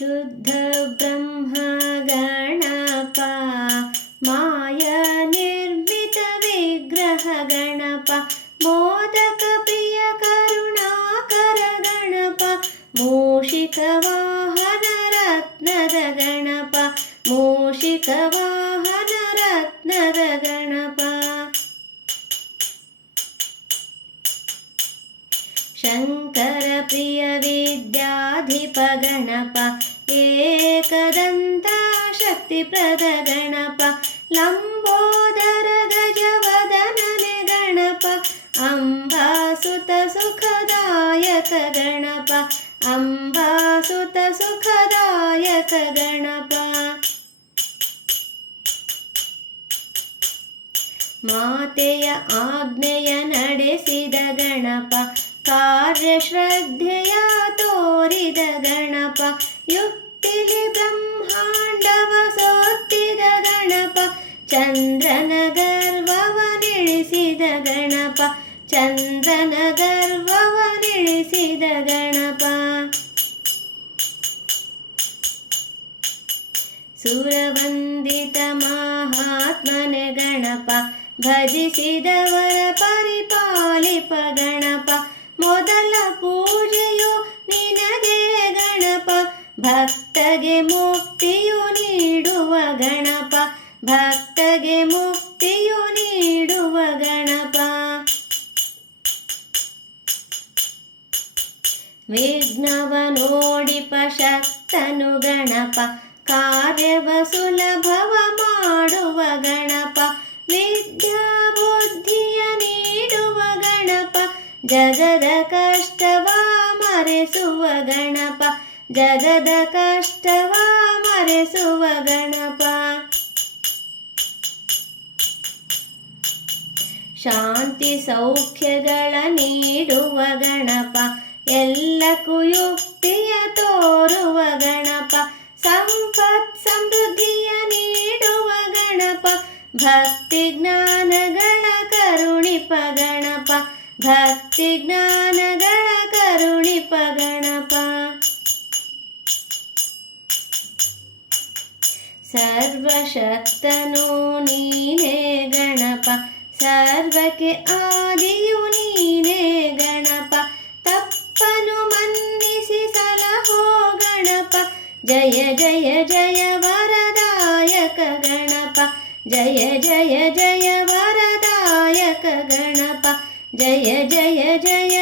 ಶುದ್ಧ ಬ್ರಹ್ಮ ಗಣಪ ಮಾಯ ನಿರ್ಮಿತ ವಿಗ್ರಹ ಗಣಪ ಮೋದಕ ಪ್ರಿಯ ಕರುಣಾಕರ ಗಣಪ ಮೂಷಿಕ ವಾಹನ ರತ್ನದ ಗಣಪ ಮೂಷಿಕ ವಾಹನ ರತ್ನದ ಗಣಪ ಶಂಕರ ಪ್ರಿಯ ವಿದ್ಯಾಧಿಪ ಗಣಪ ಏಕದಂತ ಶಕ್ತಿಪ್ರದ ಗಣಪ ಲಂಬೋದರ ಗಜವದನನೆ ಗಣಪ ಅಂಬಾಸುತ ಸುಖದಾಯಕ ಗಣಪ ಅಂಬಾಸುತ ಸುಖದಾಯಕ ಗಣಪ ಮಾತೆಯ ಆಜ್ಞೆಯ ನಡೆಸಿದ ಗಣಪ ಕಾರ್ಯಶ್ರದ್ಧೆಯ ತೋರಿದ ಗಣಪ ಯುಕ್ತಿಲಿ ಬ್ರಹ್ಮಾಂಡವ ಸೋತ್ತಿದ ಗಣಪ ಚಂದ್ರನ ಗರ್ವವನಿಳಿಸಿದ ಗಣಪ ಚಂದ್ರನ ಗರ್ವವನಿಳಿಸಿದ ಗಣಪ ಸುರವಂದಿತ ಮಹಾತ್ಮನೆ ಗಣಪ ಭಜಿಸಿದವರ ಪರಿಪಾಲಿಪ ಗಣಪ ಮೊದಲ ಪೂಜೆಯು ನಿನಗೆ ಗಣಪ ಭಕ್ತಗೆ ಮುಕ್ತಿಯು ನೀಡುವ ಗಣಪ ಭಕ್ತಗೆ ಮುಕ್ತಿಯು ನೀಡುವ ಗಣಪ ವಿಘ್ನವನೋಡಿಪ ಶಕ್ತನು ಗಣಪ ಕಾರ್ಯವ ಸುಲಭವ ಮಾಡುವ ಗಣಪ ವಿದ್ಯಾ ಬುದ್ಧಿಯ ನೀಡುವ ಗಣಪ ಜಗದ ಕಷ್ಟವ ಮರೆಸುವ ಗಣಪ ಜಗದ ಕಷ್ಟವ ಮರೆಸುವ ಗಣಪ ಶಾಂತಿ ಸೌಖ್ಯಗಳ ನೀಡುವ ಗಣಪ ಎಲ್ಲಕ್ಕೂ ಯುಕ್ತಿಯ ತೋರುವ ಗಣಪ ಸಂಪತ್ ಸಮೃದ್ಧಿಯ ನೀಡುವ ಗಣಪ ಭಕ್ತಿ ಜ್ಞಾನಗಳ ಕರುಣಿಪ ಗಣಪ ಭಕ್ತಿ ಜ್ಞಾನಗಳ ಕರುಣಿಪ ಗಣಪ ಸರ್ವಶಕ್ತನು ನೀನೇ ಗಣಪ ಸರ್ವಕ್ಕೆ ಆದಿಯು ನೀನೇ ಗಣಪ ತಪ್ಪನು ಮನ್ನಿಸಿ ಸಲಹೋ ಗಣಪ ಜಯ ಜಯ ಜಯ ವರದಾಯಕ ಗಣಪ ಜಯ ಜಯ ಜಯ ವರದಾಯಕ ಗಣಪ ಜಯ ಜಯ ಜಯ